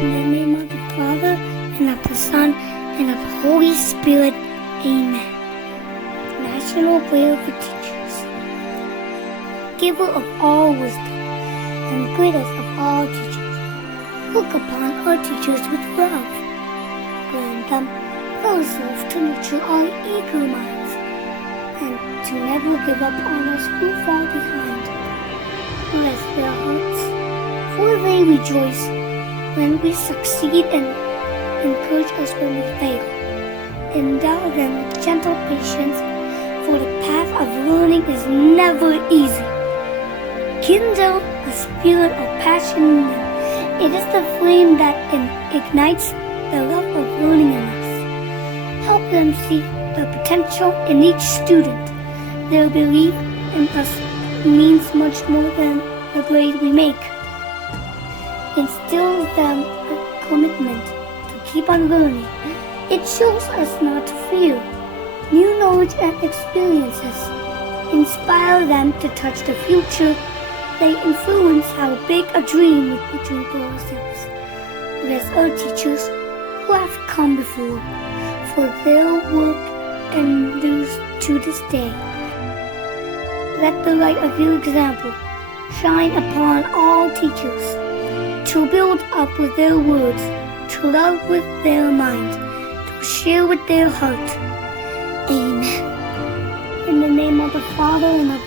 In the name of the Father, and of the Son, and of the Holy Spirit. Amen. National Prayer for Teachers. Giver of all wisdom, and greatest of all teachers, look upon our teachers with love. Grant them fellowship to nurture our eager minds, and to never give up on us who fall behind. Bless their hearts, for they rejoice when we succeed and encourage us when we fail. Endow them with gentle patience, for the path of learning is never easy. Kindle a spirit of passion in them. It is the flame that ignites the love of learning in us. Help them see the potential in each student. Their belief in us means much more than the grade we make. Instill them a commitment to keep on learning. It shows us not to fear new knowledge and experiences. Inspire them to touch the future. They influence how big a dream we dream for ourselves. Bless our teachers who have come before, for their work endures to this day. Let the light of your example shine upon all teachers, to build up with their words, to love with their mind, to share with their heart. Amen. In the name of the Father, and of